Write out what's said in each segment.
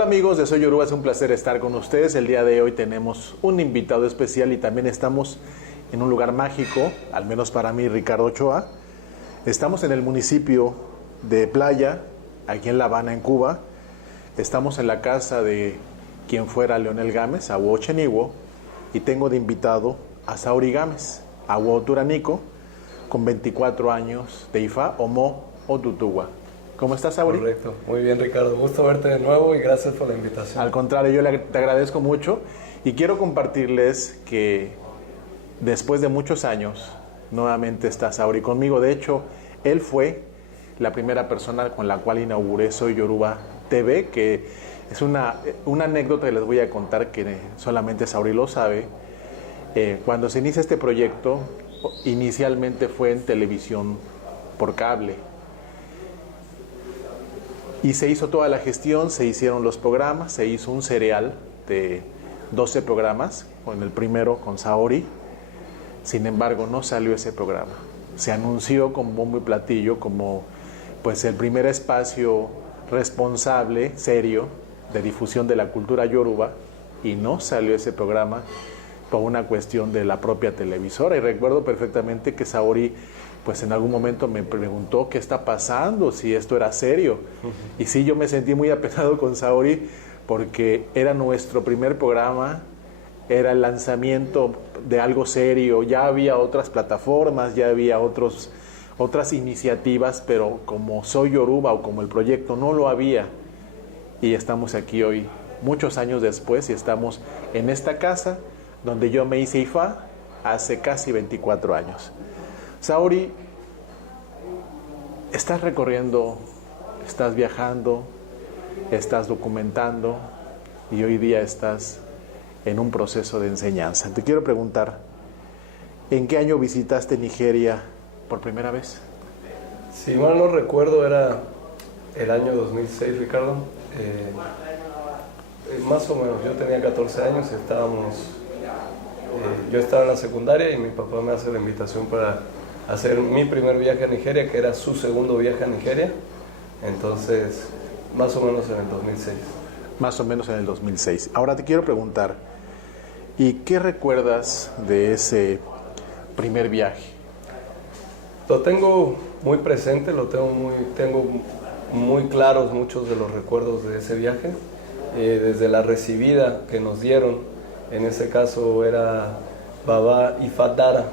Hola amigos de Soy Yoruba, es un placer estar con ustedes. El día de hoy tenemos un invitado especial y también estamos en un lugar mágico, al menos para mí, Ricardo Ochoa. Estamos en el municipio de Playa, aquí en La Habana, en Cuba. Estamos en la casa de quien fuera Leonel Gámez, Awo Cheniwo, y tengo de invitado a Sauri Gámez, Awo Turanico, con 24 años de Ifa, Omo o Tutugua. ¿Cómo estás, Sauri? Correcto, muy bien, Ricardo, gusto verte de nuevo y gracias por la invitación. Al contrario, yo te agradezco mucho y quiero compartirles que después de muchos años nuevamente está Sauri conmigo. De hecho, él fue la primera persona con la cual inauguré Soy Yoruba TV, que es una anécdota que les voy a contar que solamente Sauri lo sabe. Cuando se inicia este proyecto, inicialmente fue en televisión por cable. Y se hizo toda la gestión, se hicieron los programas, se hizo un serial de 12 programas, con el primero con Saori. Sin embargo, no salió ese programa. Se anunció con bombo y platillo como pues el primer espacio responsable, serio, de difusión de la cultura yoruba, y no salió ese programa por una cuestión de la propia televisora. Y recuerdo perfectamente que Saori pues en algún momento me preguntó qué está pasando, si esto era serio. Y sí, yo me sentí muy apenado con Saori porque era nuestro primer programa, era el lanzamiento de algo serio. Ya había otras plataformas, ya había otras iniciativas, pero como Soy Yoruba o como el proyecto no lo había. Y estamos aquí hoy, muchos años después, y estamos en esta casa donde yo me hice Ifa hace casi 24 años. Sauri, estás recorriendo, estás viajando, estás documentando y hoy día estás en un proceso de enseñanza. Te quiero preguntar, ¿en qué año visitaste Nigeria por primera vez? Si mal no recuerdo, era el año 2006, Ricardo. Más o menos, yo tenía 14 años, yo estaba en la secundaria y mi papá me hace la invitación para hacer mi primer viaje a Nigeria, que era su segundo viaje a Nigeria. Entonces, más o menos en el 2006. Más o menos en el 2006. Ahora te quiero preguntar, ¿y qué recuerdas de ese primer viaje? Lo tengo muy presente, tengo muy claros muchos de los recuerdos de ese viaje. Desde la recibida que nos dieron, en ese caso era Baba Ifadara,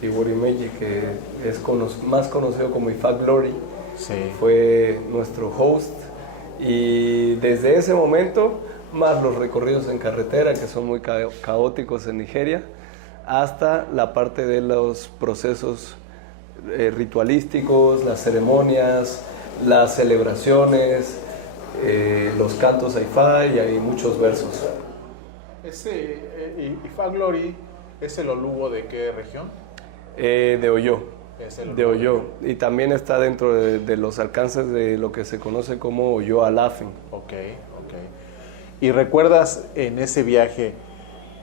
Iborimeji, que es más conocido como Ifa Glory, sí. Fue nuestro host, y desde ese momento, más los recorridos en carretera, que son muy caóticos en Nigeria, hasta la parte de los procesos ritualísticos, las ceremonias, las celebraciones, los cantos a Ifa, y hay muchos versos. Ese Ifa Glory es el Oluwo ¿de qué región? De Oyo. De Oyo. Y también está dentro de los alcances de lo que se conoce como Oyo Alafin. Ok. ¿Y recuerdas en ese viaje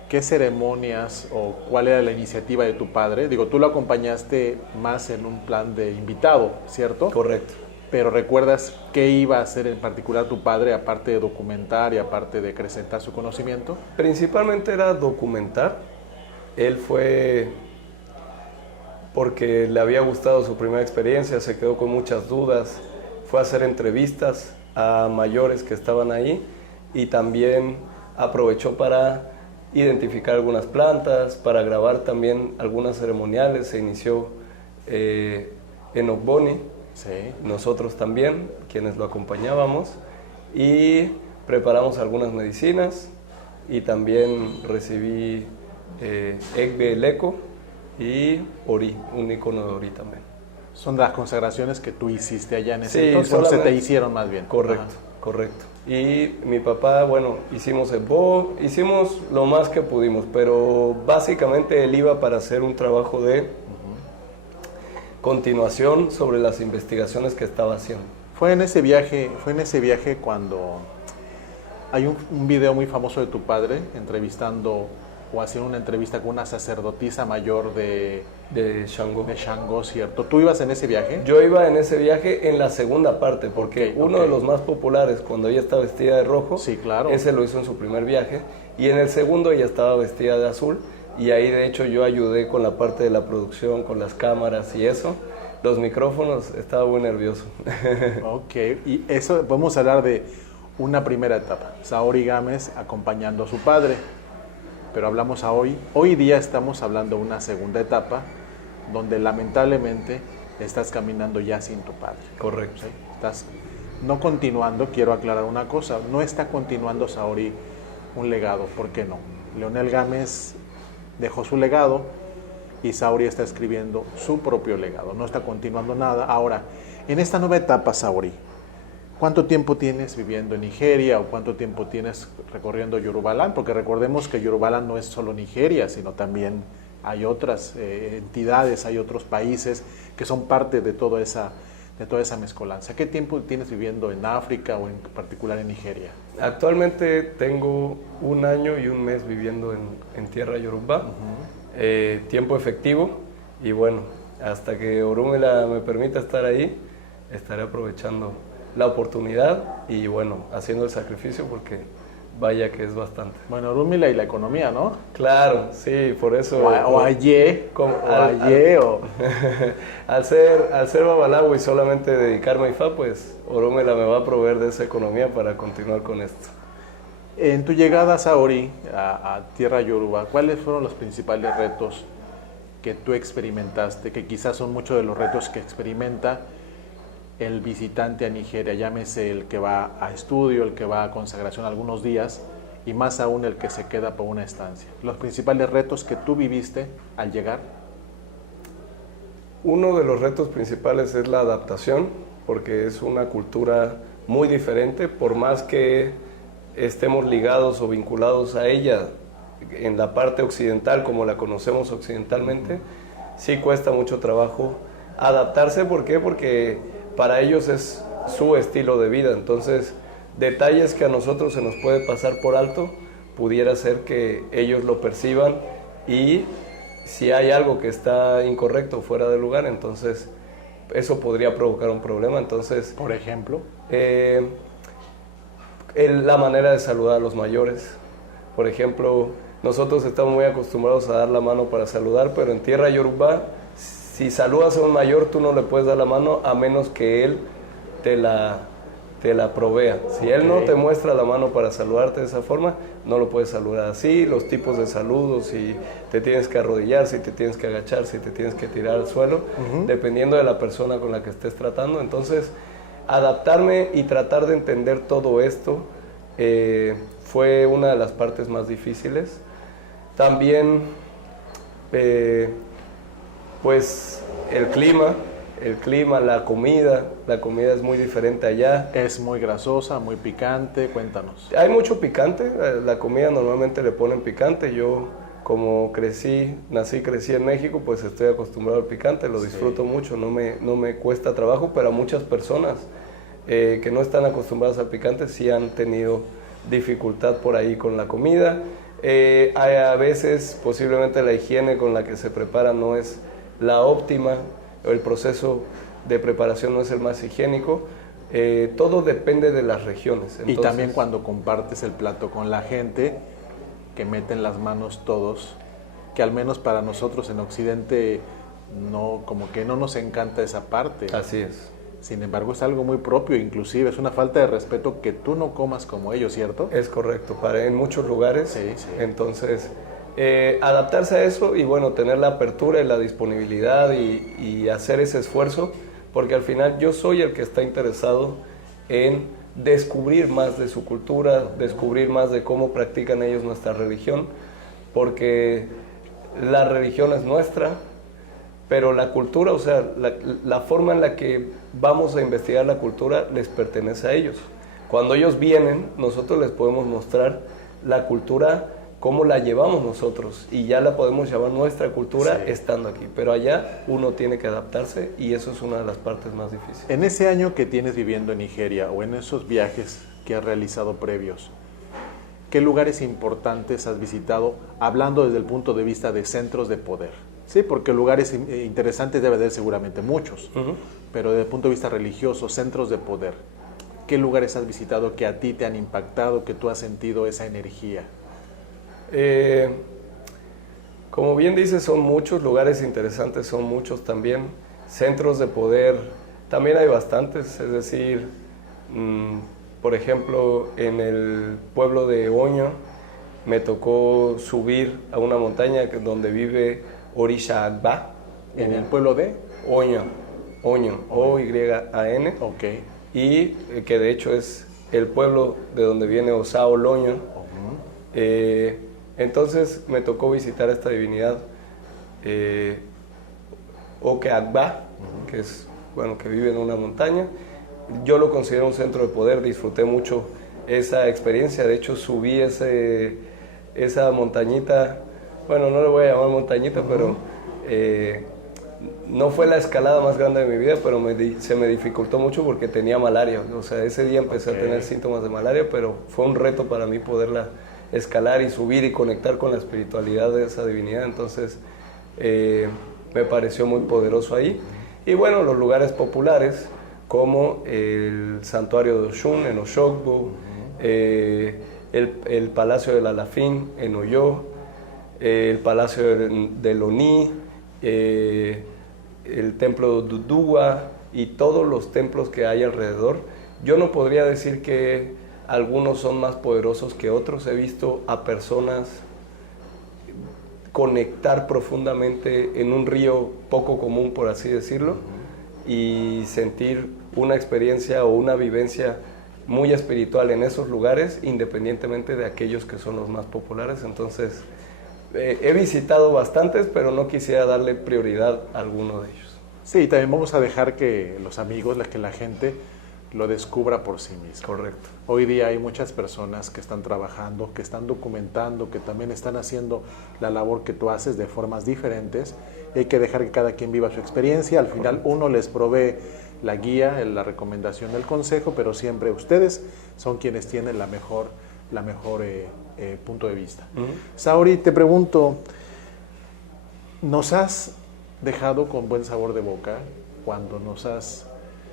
qué ceremonias o cuál era la iniciativa de tu padre? Digo, tú lo acompañaste más en un plan de invitado, ¿cierto? Correcto. Pero ¿recuerdas qué iba a hacer en particular tu padre, aparte de documentar y aparte de acrecentar su conocimiento? Principalmente era documentar. Él fue porque le había gustado su primera experiencia, se quedó con muchas dudas, fue a hacer entrevistas a mayores que estaban ahí y también aprovechó para identificar algunas plantas, para grabar también algunas ceremoniales. Se inició en Ogboni, sí. Nosotros también, quienes lo acompañábamos, y preparamos algunas medicinas y también recibí Egbe Eleko y Ori, un icono de Ori también. Son las consagraciones que tú hiciste allá en ese Sí, entonces, o se te hicieron más bien. Correcto, correcto. Y mi papá, bueno, hicimos el bo, hicimos lo más que pudimos, pero básicamente él iba para hacer un trabajo de continuación sobre las investigaciones que estaba haciendo. Fue en ese viaje cuando hay un video muy famoso de tu padre entrevistando o haciendo una entrevista con una sacerdotisa mayor de Shango. ¿cierto? ¿Tú ibas en ese viaje? Yo iba en ese viaje en la segunda parte, porque uno de los más populares, cuando ella estaba vestida de rojo, sí, claro, ese lo hizo en su primer viaje, y en el segundo ella estaba vestida de azul, y ahí de hecho yo ayudé con la parte de la producción, con las cámaras y eso. Los micrófonos, estaba muy nervioso. Ok, y eso, podemos hablar de una primera etapa, Saori Gámez acompañando a su padre, pero hablamos hoy día estamos hablando de una segunda etapa, donde lamentablemente estás caminando ya sin tu padre. Correcto. ¿Sí? Estás no continuando, quiero aclarar una cosa, no está continuando Saori un legado, ¿por qué no? Leonel Gámez dejó su legado y Saori está escribiendo su propio legado, no está continuando nada. Ahora, en esta nueva etapa, Saori, ¿cuánto tiempo tienes viviendo en Nigeria o cuánto tiempo tienes recorriendo Yorubaland? Porque recordemos que Yorubaland no es solo Nigeria, sino también hay otras entidades, hay otros países que son parte de toda esa mezcolanza. ¿Qué tiempo tienes viviendo en África o en particular en Nigeria? Actualmente tengo 1 año y 1 mes viviendo en tierra yoruba, tiempo efectivo, y bueno, hasta que Orunmila me permita estar ahí, estaré aprovechando la oportunidad y bueno, haciendo el sacrificio porque vaya que es bastante. Bueno, Orunmila y la economía, ¿no? Claro, sí, por eso... Al ser babalawo y solamente dedicarme a Ifá, pues Orunmila me va a proveer de esa economía para continuar con esto. En tu llegada, Saori, a tierra yoruba, ¿cuáles fueron los principales retos que tú experimentaste? Que quizás son muchos de los retos que experimenta el visitante a Nigeria, llámese el que va a estudio, el que va a consagración algunos días, y más aún el que se queda por una estancia. Los principales retos que tú viviste al llegar. Uno de los retos principales es la adaptación, porque es una cultura muy diferente, por más que estemos ligados o vinculados a ella en la parte occidental, como la conocemos occidentalmente, sí cuesta mucho trabajo adaptarse. ¿Por qué? Porque para ellos es su estilo de vida, entonces detalles que a nosotros se nos puede pasar por alto, pudiera ser que ellos lo perciban, y si hay algo que está incorrecto, fuera de lugar, entonces eso podría provocar un problema. Entonces, por ejemplo, la manera de saludar a los mayores. Por ejemplo, nosotros estamos muy acostumbrados a dar la mano para saludar, pero en tierra yoruba, si saludas a un mayor, tú no le puedes dar la mano a menos que él te la provea. Si él no te muestra la mano para saludarte de esa forma, no lo puedes saludar así. Los tipos de saludos, si te tienes que arrodillar, si te tienes que agachar, si te tienes que tirar al suelo, dependiendo de la persona con la que estés tratando. Entonces, adaptarme y tratar de entender todo esto fue una de las partes más difíciles. También, pues, el clima, la comida es muy diferente allá. Es muy grasosa, muy picante, cuéntanos. Hay mucho picante, la comida normalmente le ponen picante. Yo, como nací y crecí en México, pues estoy acostumbrado al picante, lo disfruto mucho, no me cuesta trabajo, pero a muchas personas que no están acostumbradas al picante sí han tenido dificultad por ahí con la comida. A veces posiblemente la higiene con la que se prepara no es la óptima, el proceso de preparación no es el más higiénico. Todo depende de las regiones. Entonces, y también cuando compartes el plato con la gente, que meten las manos todos, que al menos para nosotros en Occidente no, como que no nos encanta esa parte. Así es. Sin embargo, es algo muy propio, inclusive es una falta de respeto que tú no comas como ellos, ¿cierto? Es correcto, en muchos lugares. Sí, sí. Entonces, adaptarse a eso y bueno, tener la apertura y la disponibilidad y hacer ese esfuerzo, porque al final yo soy el que está interesado en descubrir más de su cultura, descubrir más de cómo practican ellos nuestra religión, porque la religión es nuestra, pero la cultura, o sea, la forma en la que vamos a investigar la cultura les pertenece a ellos. Cuando ellos vienen, nosotros les podemos mostrar la cultura, cómo la llevamos nosotros, y ya la podemos llamar nuestra cultura estando aquí. Pero allá uno tiene que adaptarse, y eso es una de las partes más difíciles. En ese año que tienes viviendo en Nigeria, o en esos viajes que has realizado previos, ¿qué lugares importantes has visitado, hablando desde el punto de vista de centros de poder? Sí, porque lugares interesantes debe haber seguramente muchos, pero desde el punto de vista religioso, centros de poder, ¿qué lugares has visitado que a ti te han impactado, que tú has sentido esa energía? Como bien dices, son muchos lugares interesantes, son muchos también. Centros de poder, también hay bastantes, es decir, por ejemplo, en el pueblo de Oño me tocó subir a una montaña donde vive Orisha Agba. ¿En el pueblo de? Oño, O-Y-A-N. Ok. Y que de hecho es el pueblo de donde viene Osao Loño. Entonces me tocó visitar esta divinidad, Oke Agba, que es, bueno, que vive en una montaña. Yo lo considero un centro de poder, disfruté mucho esa experiencia. De hecho subí esa montañita, bueno, no le voy a llamar montañita, pero no fue la escalada más grande de mi vida, pero se me dificultó mucho porque tenía malaria. O sea, ese día empecé a tener síntomas de malaria, pero fue un reto para mí poderla escalar y subir y conectar con la espiritualidad de esa divinidad. Entonces me pareció muy poderoso ahí. Y bueno, los lugares populares como el santuario de Oshun en Oshogbo, el Palacio del Alafín en Oyo, el Palacio del Oni, el templo de Dudúa y todos los templos que hay alrededor. Yo no podría decir que algunos son más poderosos que otros. He visto a personas conectar profundamente en un río poco común, por así decirlo, y sentir una experiencia o una vivencia muy espiritual en esos lugares, independientemente de aquellos que son los más populares. Entonces, he visitado bastantes, pero no quisiera darle prioridad a alguno de ellos. Sí, también vamos a dejar que los amigos, que la gente lo descubra por sí misma. Correcto. Hoy día hay muchas personas que están trabajando, que están documentando, que también están haciendo la labor que tú haces de formas diferentes. Y hay que dejar que cada quien viva su experiencia. Al final uno les provee la guía, la recomendación, el consejo, pero siempre ustedes son quienes tienen la mejor punto de vista. Saori, te pregunto, ¿nos has dejado con buen sabor de boca cuando nos has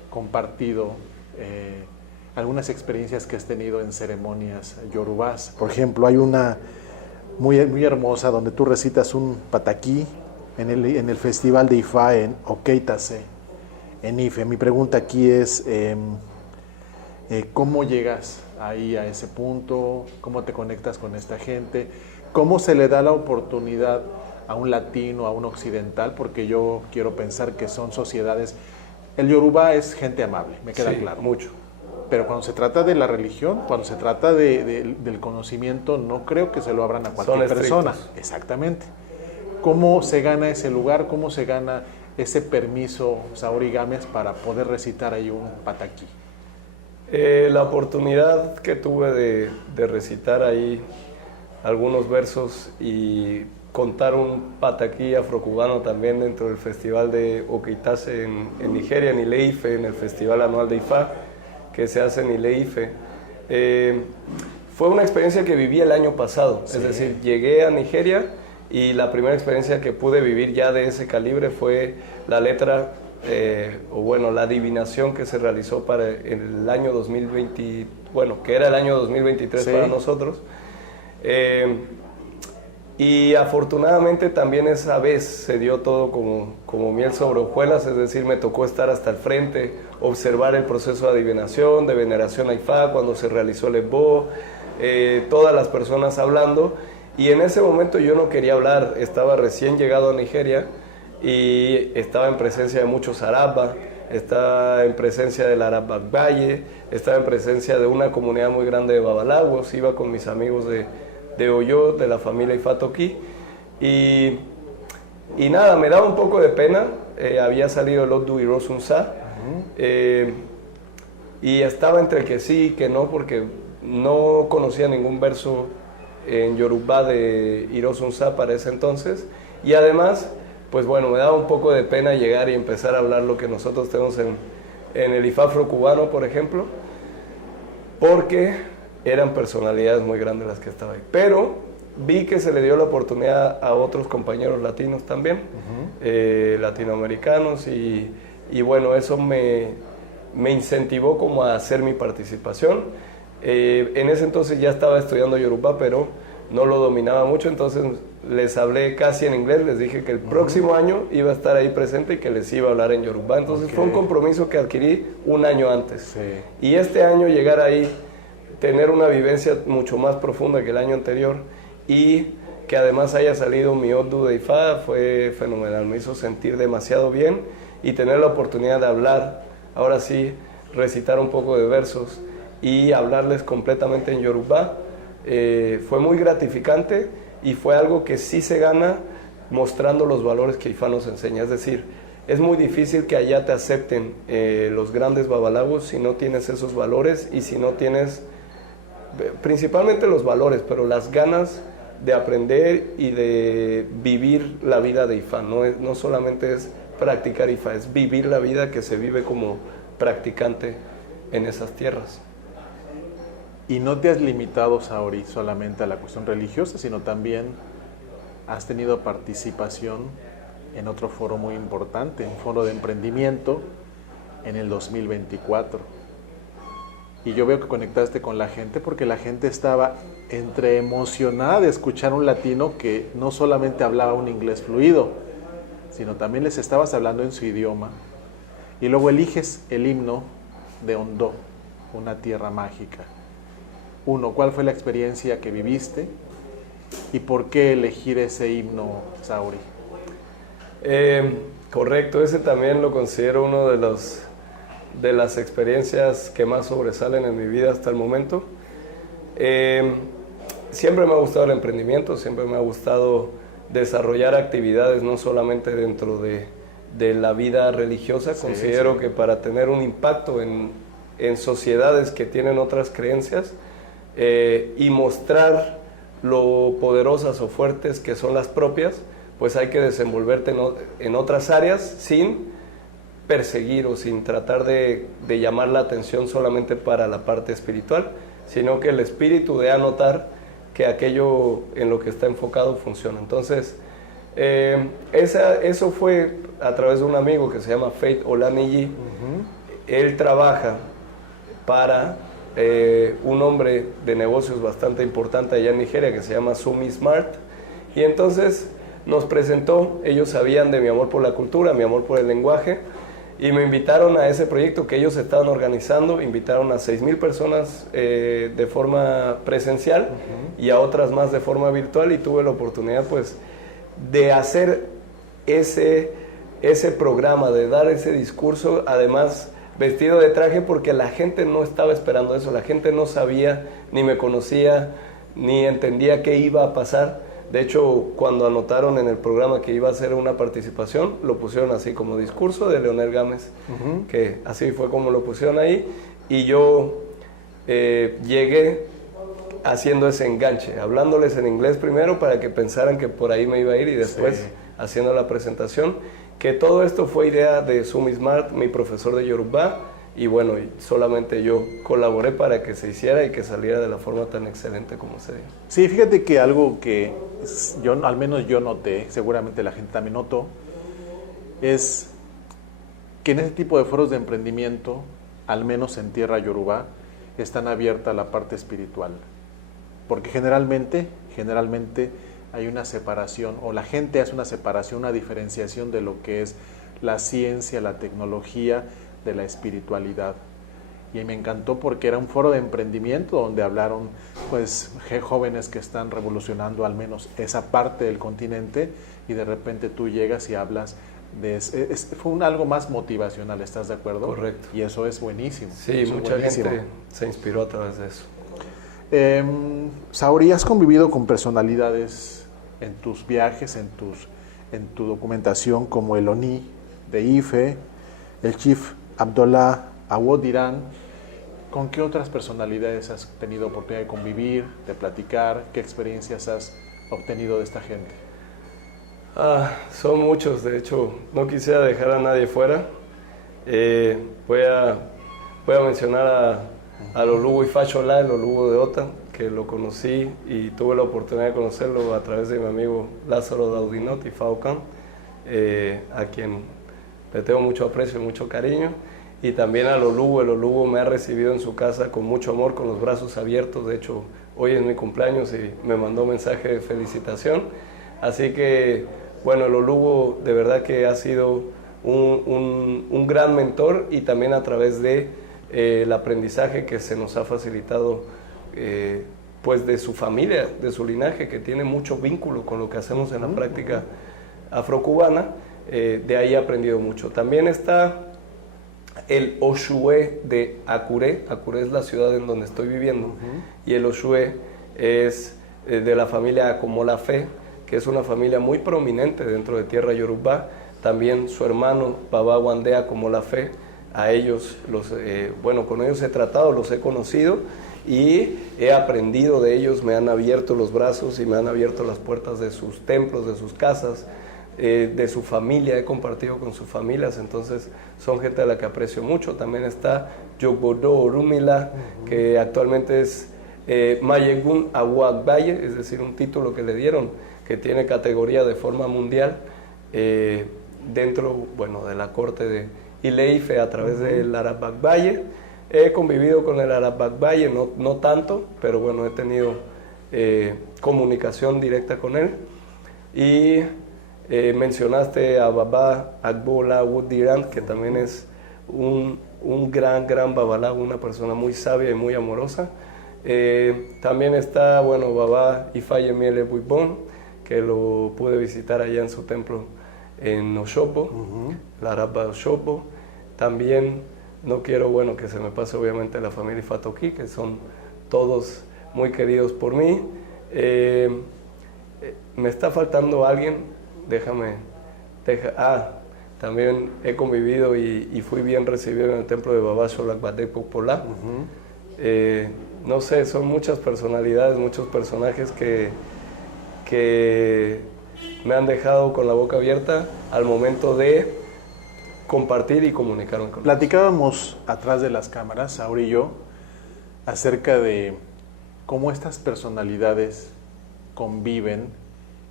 compartido algunas experiencias que has tenido en ceremonias yorubás? Por ejemplo, hay una muy, muy hermosa donde tú recitas un pataquí en el festival de Ifá en Okeitase, en Ife. Mi pregunta aquí es, ¿cómo llegas ahí a ese punto? ¿Cómo te conectas con esta gente? ¿Cómo se le da la oportunidad a un latino, a un occidental? Porque yo quiero pensar que son sociedades. El Yoruba es gente amable, me queda claro. Mucho. Pero cuando se trata de la religión, cuando se trata del conocimiento, no creo que se lo abran a cualquier persona. Exactamente. ¿Cómo se gana ese lugar? ¿Cómo se gana ese permiso, Saori Gámez, para poder recitar ahí un pataquí? La oportunidad que tuve de recitar ahí algunos versos y contar un pataquí afrocubano también dentro del festival de Okeitase en Nigeria, en Ile-Ife, en el festival anual de Ifá que se hace en Ile-Ife. Fue una experiencia que viví el año pasado, es decir, llegué a Nigeria y la primera experiencia que pude vivir ya de ese calibre fue la letra, la adivinación que se realizó para el año 2020, que era el año 2023 para nosotros. Y afortunadamente también esa vez se dio todo como miel sobre hojuelas, es decir, me tocó estar hasta el frente, observar el proceso de adivinación, de veneración a Ifá, cuando se realizó el Ebo, todas las personas hablando, y en ese momento yo no quería hablar, estaba recién llegado a Nigeria y estaba en presencia de muchos Araba, estaba en presencia del Araba Valle, estaba en presencia de una comunidad muy grande de babalawos, iba con mis amigos de Oyo, de la familia Ifá Toquí, y nada, me daba un poco de pena. Había salido el Odu Irosunsa, y estaba entre que sí y que no, porque no conocía ningún verso en Yoruba de Irosunsa para ese entonces, y además, pues bueno, me daba un poco de pena llegar y empezar a hablar lo que nosotros tenemos en el Ifá afrocubano, por ejemplo, porque eran personalidades muy grandes las que estaban ahí. Pero vi que se le dio la oportunidad a otros compañeros latinos también, latinoamericanos, y bueno, eso me incentivó como a hacer mi participación. En ese entonces ya estaba estudiando Yoruba, pero no lo dominaba mucho, entonces les hablé casi en inglés, les dije que el próximo año iba a estar ahí presente y que les iba a hablar en Yoruba. Entonces fue un compromiso que adquirí un año antes. Sí. Y este año llegar ahí, tener una vivencia mucho más profunda que el año anterior, y que además haya salido mi Odu de Ifá, fue fenomenal, me hizo sentir demasiado bien, y tener la oportunidad de hablar, ahora sí, recitar un poco de versos y hablarles completamente en Yoruba, fue muy gratificante, y fue algo que sí se gana mostrando los valores que Ifá nos enseña. Es decir, es muy difícil que allá te acepten los grandes babalawos si no tienes esos valores, y si no tienes principalmente los valores, pero las ganas de aprender y de vivir la vida de Ifá. No solamente es practicar Ifá, es vivir la vida que se vive como practicante en esas tierras. Y no te has limitado, Saori, solamente a la cuestión religiosa, sino también has tenido participación en otro foro muy importante, un foro de emprendimiento en el 2024. Y yo veo que conectaste con la gente porque la gente estaba entre emocionada de escuchar un latino que no solamente hablaba un inglés fluido, sino también les estabas hablando en su idioma. Y luego eliges el himno de Ondo, una tierra mágica. Uno, ¿cuál fue la experiencia que viviste? ¿Y por qué elegir ese himno, Saori? Correcto, ese también lo considero uno de las experiencias que más sobresalen en mi vida hasta el momento. Siempre me ha gustado el emprendimiento, siempre me ha gustado desarrollar actividades, no solamente dentro de la vida religiosa. Sí, considero que para tener un impacto en sociedades que tienen otras creencias, y mostrar lo poderosas o fuertes que son las propias, pues hay que desenvolverte en otras áreas sin perseguir o sin tratar de llamar la atención solamente para la parte espiritual, sino que el espíritu de anotar que aquello en lo que está enfocado funciona. Entonces, eso fue a través de un amigo que se llama Faith Olaniji. Él trabaja para un hombre de negocios bastante importante allá en Nigeria que se llama Sumi Smart, y entonces nos presentó. Ellos sabían de mi amor por la cultura, mi amor por el lenguaje, y me invitaron a ese proyecto que ellos estaban organizando. Invitaron a 6,000 personas de forma presencial y a otras más de forma virtual, y tuve la oportunidad pues de hacer ese programa, de dar ese discurso, además vestido de traje, porque la gente no estaba esperando eso, la gente no sabía, ni me conocía, ni entendía qué iba a pasar. De hecho, cuando anotaron en el programa que iba a ser una participación, lo pusieron así como discurso de Leonel Gámez, que así fue como lo pusieron ahí, y yo llegué haciendo ese enganche, hablándoles en inglés primero para que pensaran que por ahí me iba a ir, y después haciendo la presentación, que todo esto fue idea de Sumi Smart, mi profesor de Yoruba, y bueno, solamente yo colaboré para que se hiciera y que saliera de la forma tan excelente como se dio. Sí, fíjate que algo que al menos yo noté, seguramente la gente también notó, es que en ese tipo de foros de emprendimiento, al menos en tierra yoruba, están abierta la parte espiritual. Porque generalmente hay una separación, o la gente hace una separación, una diferenciación de lo que es la ciencia, la tecnología, de la espiritualidad. Y me encantó porque era un foro de emprendimiento donde hablaron pues jóvenes que están revolucionando al menos esa parte del continente, y de repente tú llegas y hablas fue algo más motivacional, ¿estás de acuerdo? Correcto. Y eso es buenísimo. Sí, mucha gente se inspiró a través de eso. Saori, ¿has convivido con personalidades en tus viajes, en tu documentación, como el Oni de Ife, el Chief Abdullah Awodiran? ¿Con qué otras personalidades has tenido oportunidad de convivir, de platicar? ¿Qué experiencias has obtenido de esta gente? Son muchos, de hecho, no quisiera dejar a nadie fuera. Voy a mencionar al Olugo Ifáchola, el Olugo de Ota, que lo conocí y tuve la oportunidad de conocerlo a través de mi amigo Lázaro Daudinot y Faucan, a quien le tengo mucho aprecio y mucho cariño. Y también al Olugo. El Olugo me ha recibido en su casa con mucho amor, con los brazos abiertos. De hecho, hoy es mi cumpleaños y me mandó un mensaje de felicitación. Así que, bueno, el Olugo de verdad que ha sido un gran mentor, y también a través de el aprendizaje que se nos ha facilitado pues de su familia, de su linaje, que tiene mucho vínculo con lo que hacemos en la práctica afrocubana. De ahí he aprendido mucho. También está el Oshue de Acuré. Acuré es la ciudad en donde estoy viviendo, y el Oshue es de la familia Akomolafe, que es una familia muy prominente dentro de tierra Yorubá. También su hermano Baba Wande Akomolafe, a ellos, con ellos he tratado, los he conocido y he aprendido de ellos. Me han abierto los brazos y me han abierto las puertas de sus templos, de sus casas, de su familia. He compartido con sus familias, entonces son gente a la que aprecio mucho. También está Yogbodo Orumila, que actualmente es Mayegun Aguagbaye, es decir, un título que le dieron que tiene categoría de forma mundial dentro, de la corte de Ileife a través del Arabagbaye. He convivido con el Arabagbaye, no tanto, pero bueno, he tenido comunicación directa con él. Y mencionaste a Baba Agbola Wudiran, que también es un gran babalá, una persona muy sabia y muy amorosa. También está, Baba Ifaye Miele Buibón, que lo pude visitar allá en su templo en Oshobo, la Araba Oshobo. También no quiero, que se me pase obviamente la familia Ifatoquí, que son todos muy queridos por mí. Me está faltando alguien. También he convivido y fui bien recibido en el templo de Baba Xolakbadek Popolá. No sé, son muchas personalidades, muchos personajes que me han dejado con la boca abierta al momento de compartir y comunicarme con ellos. Platicábamos atrás de las cámaras, Sauri y yo, acerca de cómo estas personalidades conviven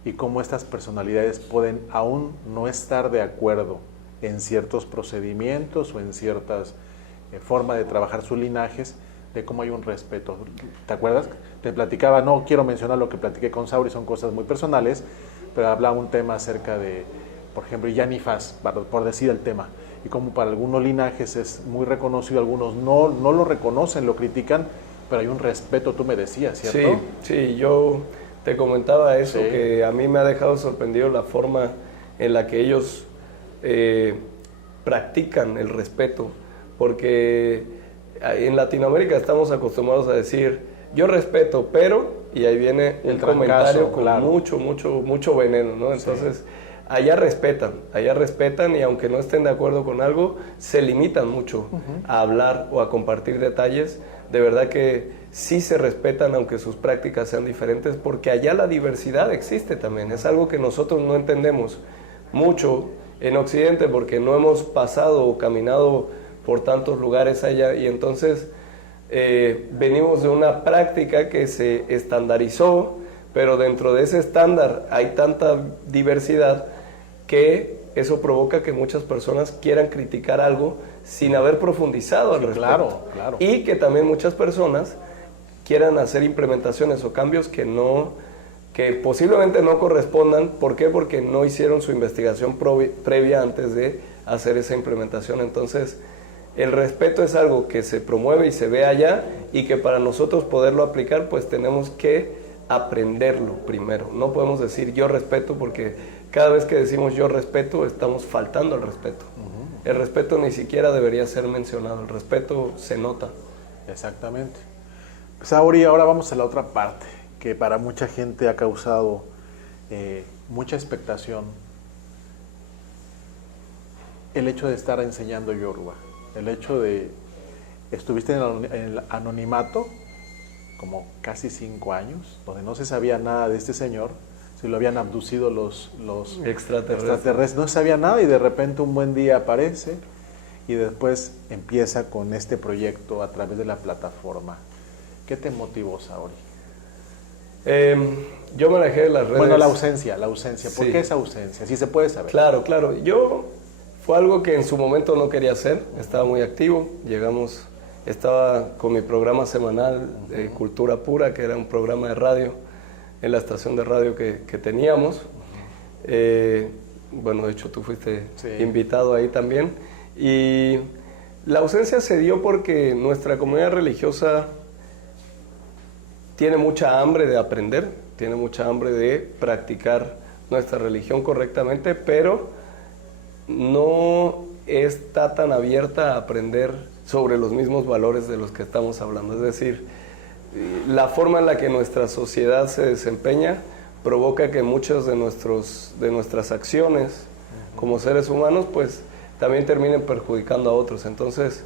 y cómo estas personalidades pueden aún no estar de acuerdo en ciertos procedimientos o en ciertas formas de trabajar sus linajes, de cómo hay un respeto. ¿Te acuerdas? Te platicaba, no quiero mencionar lo que platiqué con Sauri, son cosas muy personales, pero hablaba un tema acerca de, por ejemplo, Yanifas, por decir el tema, y como para algunos linajes es muy reconocido, algunos no lo reconocen, lo critican, pero hay un respeto, tú me decías, ¿cierto? Sí, yo te comentaba eso, que a mí me ha dejado sorprendido la forma en la que ellos practican el respeto, porque en Latinoamérica estamos acostumbrados a decir, yo respeto, pero, y ahí viene un comentario con mucho veneno, ¿no? Entonces, allá respetan, y aunque no estén de acuerdo con algo, se limitan mucho a hablar o a compartir detalles. De verdad que sí se respetan, aunque sus prácticas sean diferentes, porque allá la diversidad existe también. Es algo que nosotros no entendemos mucho en Occidente, porque no hemos pasado o caminado por tantos lugares allá, y entonces venimos de una práctica que se estandarizó, pero dentro de ese estándar hay tanta diversidad que eso provoca que muchas personas quieran criticar algo sin haber profundizado al respecto. Claro. Y que también muchas personas quieran hacer implementaciones o cambios que posiblemente no correspondan. ¿Por qué? Porque no hicieron su investigación previa antes de hacer esa implementación. Entonces, el respeto es algo que se promueve y se ve allá, y que para nosotros poderlo aplicar, pues tenemos que aprenderlo primero. No podemos decir yo respeto, porque cada vez que decimos yo respeto, estamos faltando al respeto. El respeto ni siquiera debería ser mencionado, el respeto se nota. Exactamente. Pues ahora vamos a la otra parte, que para mucha gente ha causado mucha expectación. El hecho de estar enseñando Yoruba, el hecho de, estuviste en el anonimato como casi 5 años, donde no se sabía nada de este señor, si lo habían abducido los extraterrestres, no sabía nada, y de repente un buen día aparece y después empieza con este proyecto a través de la plataforma. ¿Qué te motivó, Saori? Yo me alejé de las redes. Bueno, la ausencia. ¿Por Sí. qué esa ausencia? Si se puede saber. Claro. Fue algo que en su momento no quería hacer, estaba muy activo, estaba con mi programa semanal de Cultura Pura, que era un programa de radio, en la estación de radio que teníamos. Bueno, de hecho tú fuiste invitado ahí también. Y la ausencia se dio porque nuestra comunidad religiosa tiene mucha hambre de aprender, tiene mucha hambre de practicar nuestra religión correctamente, pero no está tan abierta a aprender sobre los mismos valores de los que estamos hablando. Es decir, la forma en la que nuestra sociedad se desempeña provoca que muchas de nuestras acciones como seres humanos pues también terminen perjudicando a otros. Entonces,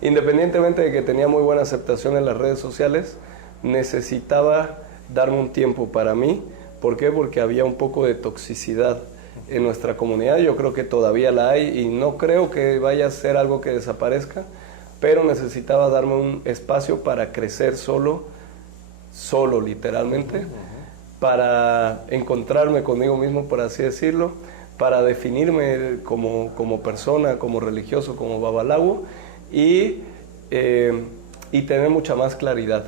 independientemente de que tenía muy buena aceptación en las redes sociales, necesitaba darme un tiempo para mí. ¿Por qué? Porque había un poco de toxicidad en nuestra comunidad. Yo creo que todavía la hay y no creo que vaya a ser algo que desaparezca, pero necesitaba darme un espacio para crecer solo literalmente, para encontrarme conmigo mismo, por así decirlo, para definirme como persona, como religioso, como babalawo y tener mucha más claridad,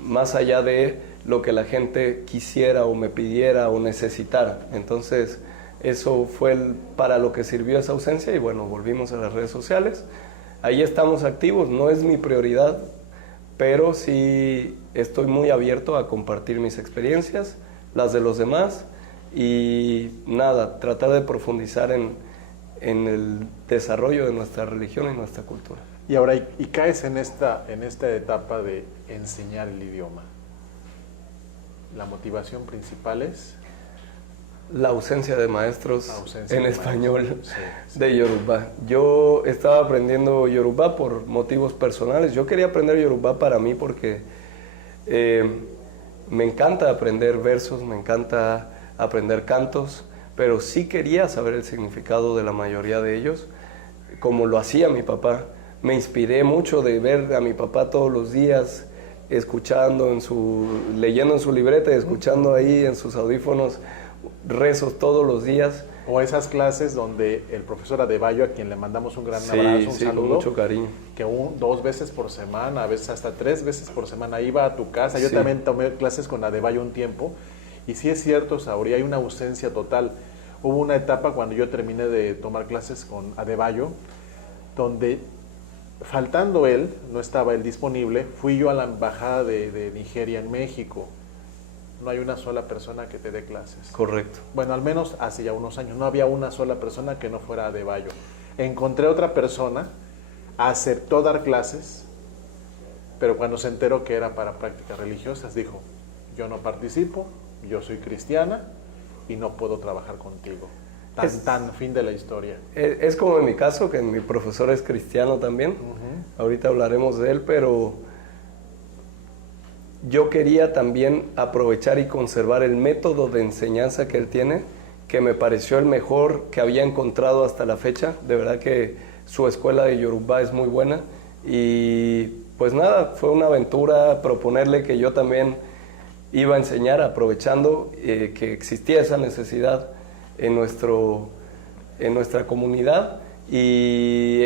más allá de lo que la gente quisiera o me pidiera o necesitara. Entonces, eso fue para lo que sirvió esa ausencia y bueno, volvimos a las redes sociales. Ahí estamos activos, no es mi prioridad, pero sí estoy muy abierto a compartir mis experiencias, las de los demás y nada, tratar de profundizar en el desarrollo de nuestra religión y nuestra cultura. Y ahora, y caes en esta etapa de enseñar el idioma. La motivación principal es la ausencia de maestros en español sí. de Yoruba. Yo estaba aprendiendo Yoruba por motivos personales. Yo quería aprender Yoruba para mí porque me encanta aprender versos, me encanta aprender cantos, pero sí quería saber el significado de la mayoría de ellos, como lo hacía mi papá. Me inspiré mucho de ver a mi papá todos los días, leyendo en su libreta y escuchando ahí en sus audífonos rezos todos los días. O esas clases donde el profesor Adebayo, a quien le mandamos un gran abrazo, un saludo, con mucho cariño, que 2 veces por semana, a veces hasta 3 veces por semana iba a tu casa. Yo también tomé clases con Adebayo un tiempo y sí es cierto, Saori, hay una ausencia total. Hubo una etapa cuando yo terminé de tomar clases con Adebayo donde, faltando él, no estaba él disponible, fui yo a la embajada de Nigeria en México. No hay una sola persona que te dé clases. Correcto. Bueno, al menos hace ya unos años no había una sola persona que no fuera Adebayo. Encontré otra persona, aceptó dar clases, pero cuando se enteró que era para prácticas religiosas, dijo, yo no participo, yo soy cristiana y no puedo trabajar contigo. Tan fin de la historia. Es como en mi caso, que mi profesor es cristiano también. Ahorita hablaremos de él, pero yo quería también aprovechar y conservar el método de enseñanza que él tiene, que me pareció el mejor que había encontrado hasta la fecha. De verdad que su escuela de Yoruba es muy buena y pues nada, fue una aventura proponerle que yo también iba a enseñar, aprovechando que existía esa necesidad en nuestra comunidad. Y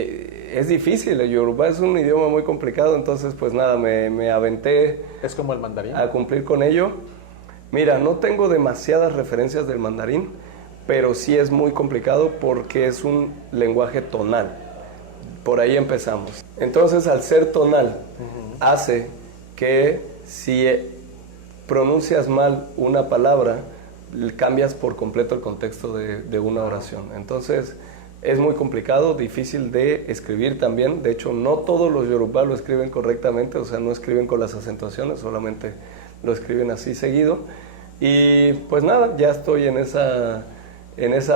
es difícil, el Yoruba es un idioma muy complicado, entonces pues nada, me aventé. ¿Es como el mandarín? A cumplir con ello. Mira, no tengo demasiadas referencias del mandarín, pero sí es muy complicado porque es un lenguaje tonal. Por ahí empezamos. Entonces, al ser tonal, hace que si pronuncias mal una palabra, cambias por completo el contexto de una oración. Entonces, es muy complicado, difícil de escribir también. De hecho, no todos los Yoruba lo escriben correctamente, o sea, no escriben con las acentuaciones, solamente lo escriben así seguido. Y pues nada, ya estoy en esa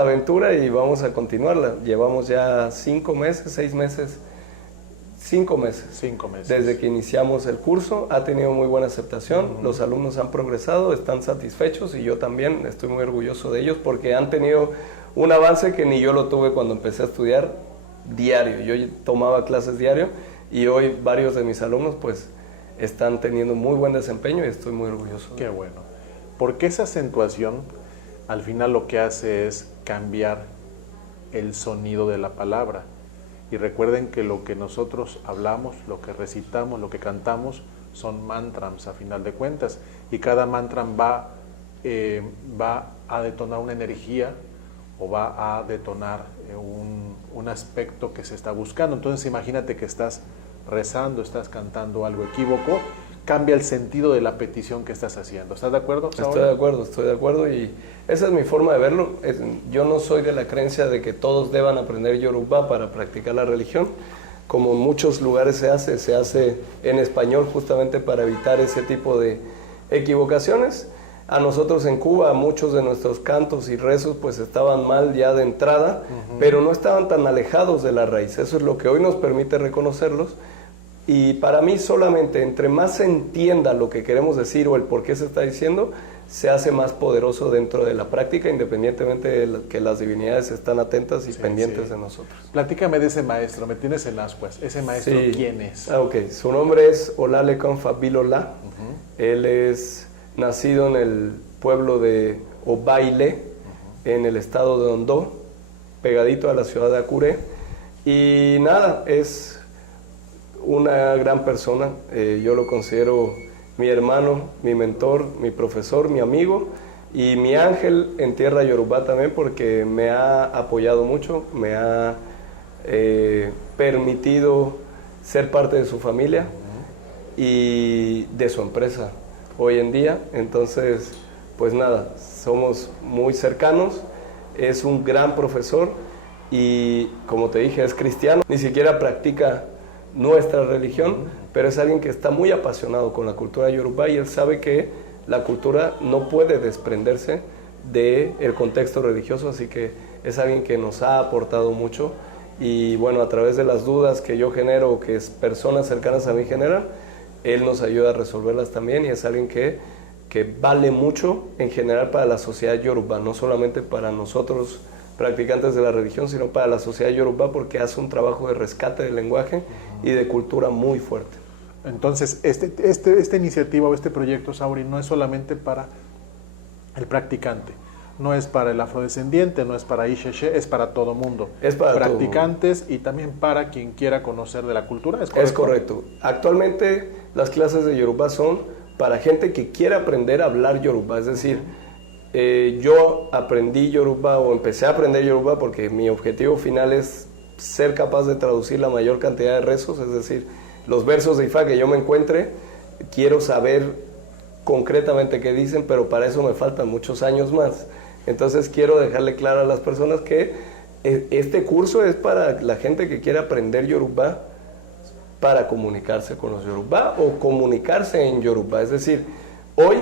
aventura y vamos a continuarla. Llevamos ya 5 meses, 6 meses, 5 meses. 5 meses. Desde que iniciamos el curso, ha tenido muy buena aceptación, los alumnos han progresado, están satisfechos y yo también estoy muy orgulloso de ellos porque han tenido un avance que ni yo lo tuve cuando empecé a estudiar diario. Yo tomaba clases diario y hoy varios de mis alumnos pues están teniendo muy buen desempeño y estoy muy orgulloso. Qué bueno. Porque esa acentuación al final lo que hace es cambiar el sonido de la palabra. Y recuerden que lo que nosotros hablamos, lo que recitamos, lo que cantamos, son mantras a final de cuentas. Y cada mantra va a detonar una energía o va a detonar un aspecto que se está buscando. Entonces imagínate que estás rezando, estás cantando algo equívoco, cambia el sentido de la petición que estás haciendo. ¿Estás de acuerdo, Saúl? Estoy de acuerdo y esa es mi forma de verlo. Yo no soy de la creencia de que todos deban aprender Yoruba para practicar la religión. Como en muchos lugares se hace en español justamente para evitar ese tipo de equivocaciones. A nosotros en Cuba muchos de nuestros cantos y rezos pues estaban mal ya de entrada, pero no estaban tan alejados de la raíz. Eso es lo que hoy nos permite reconocerlos. Y para mí solamente entre más se entienda lo que queremos decir o el por qué se está diciendo, se hace más poderoso dentro de la práctica, independientemente de que las divinidades están atentas y pendientes de nosotros. Platícame de ese maestro, me tienes en ascuas. ¿Ese maestro quién es? Ok, su nombre es Olalekan Fabilola. Él es nacido en el pueblo de Obaile, en el estado de Ondo, pegadito a la ciudad de Acuré. Y nada, es una gran persona. Yo lo considero mi hermano, mi mentor, mi profesor, mi amigo y mi ángel en tierra yorubá también, porque me ha apoyado mucho, me ha permitido ser parte de su familia y de su empresa hoy en día. Entonces, pues nada, somos muy cercanos. Es un gran profesor y, como te dije, es cristiano. Ni siquiera practica nuestra religión, pero es alguien que está muy apasionado con la cultura yorubá y él sabe que la cultura no puede desprenderse del contexto religioso, así que es alguien que nos ha aportado mucho y bueno, a través de las dudas que yo genero o que personas cercanas a mí generan, él nos ayuda a resolverlas también y es alguien que vale mucho en general para la sociedad yorubá, no solamente para nosotros practicantes de la religión, sino para la sociedad yorubá, porque hace un trabajo de rescate del lenguaje y de cultura muy fuerte. Entonces, esta iniciativa o este proyecto, Sauri, no es solamente para el practicante, no es para el afrodescendiente, no es para Isheshe, es para todo mundo. Es para practicantes y también para quien quiera conocer de la cultura, ¿es correcto? Es correcto. Actualmente las clases de Yoruba son para gente que quiera aprender a hablar Yoruba, es decir, yo aprendí Yoruba o empecé a aprender Yoruba porque mi objetivo final es ser capaz de traducir la mayor cantidad de rezos, es decir, los versos de Ifá que yo me encuentre, quiero saber concretamente qué dicen, pero para eso me faltan muchos años más. Entonces quiero dejarle claro a las personas que este curso es para la gente que quiere aprender Yoruba para comunicarse con los Yoruba o comunicarse en Yoruba, es decir, hoy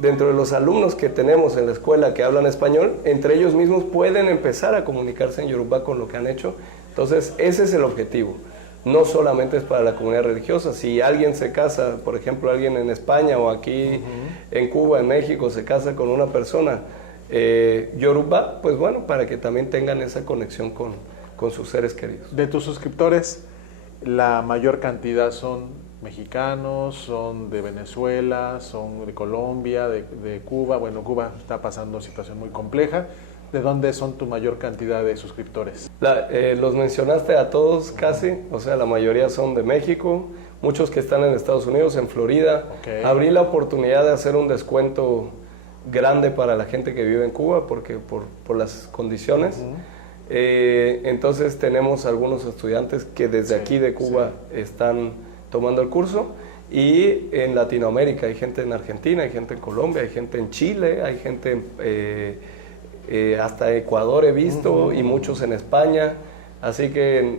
dentro de los alumnos que tenemos en la escuela que hablan español, entre ellos mismos pueden empezar a comunicarse en Yoruba con lo que han hecho. Entonces, ese es el objetivo. No solamente es para la comunidad religiosa. Si alguien se casa, por ejemplo, alguien en España o aquí en Cuba, en México, se casa con una persona Yoruba, pues bueno, para que también tengan esa conexión con sus seres queridos. De tus suscriptores, la mayor cantidad son mexicanos, son de Venezuela, son de Colombia, de Cuba. Bueno, Cuba está pasando una situación muy compleja. ¿De dónde son tu mayor cantidad de suscriptores? Los mencionaste a todos casi, o sea, la mayoría son de México, muchos que están en Estados Unidos, en Florida. Okay. Abrí la oportunidad de hacer un descuento grande para la gente que vive en Cuba porque por las condiciones. Entonces tenemos algunos estudiantes que desde aquí de Cuba están tomando el curso y en Latinoamérica hay gente en Argentina, hay gente en Colombia, hay gente en Chile, hay gente hasta Ecuador he visto y muchos en España, así que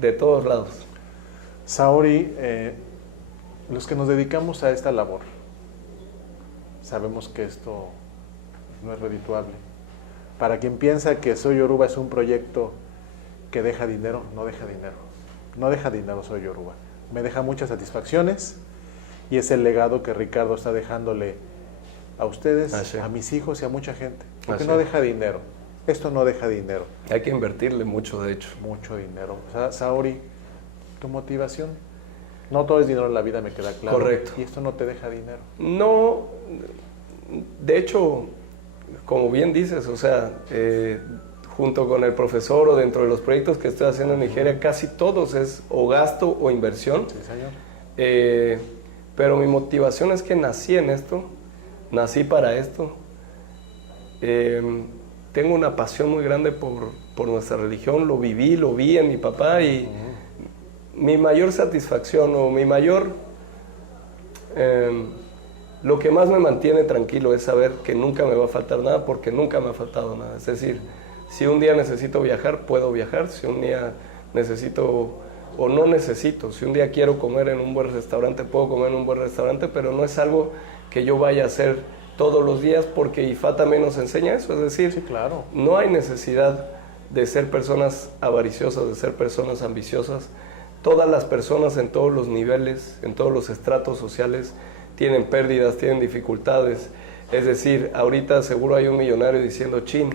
de todos lados. Saori, los que nos dedicamos a esta labor, sabemos que esto no es redituable. Para quien piensa que Soy Yoruba es un proyecto que deja dinero, no deja dinero. No deja dinero Soy Yoruba. Me deja muchas satisfacciones y es el legado que Ricardo está dejándole a ustedes, a mis hijos y a mucha gente. Porque no deja dinero. esto no deja dinero. Hay que invertirle mucho, de hecho. Mucho dinero. Saori, tu motivación. No todo es dinero en la vida, me queda claro. Correcto. Y esto no te deja dinero. No, de hecho, como bien dices, o sea, junto con el profesor o dentro de los proyectos que estoy haciendo en Nigeria, casi todos es o gasto o inversión. Sí, señor. Pero mi motivación es que nací en esto, nací para esto. Tengo una pasión muy grande por nuestra religión, lo vi en mi papá y mi mayor satisfacción o mi mayor... lo que más me mantiene tranquilo es saber que nunca me va a faltar nada porque nunca me ha faltado nada. Es decir, si un día necesito viajar, puedo viajar. Si un día necesito o no necesito, si un día quiero comer en un buen restaurante, puedo comer en un buen restaurante, pero no es algo que yo vaya a hacer todos los días porque IFA también nos enseña eso. Es decir, sí, claro, no hay necesidad de ser personas avariciosas, de ser personas ambiciosas. Todas las personas en todos los niveles, en todos los estratos sociales, tienen pérdidas, tienen dificultades. Es decir, ahorita seguro hay un millonario diciendo, chin,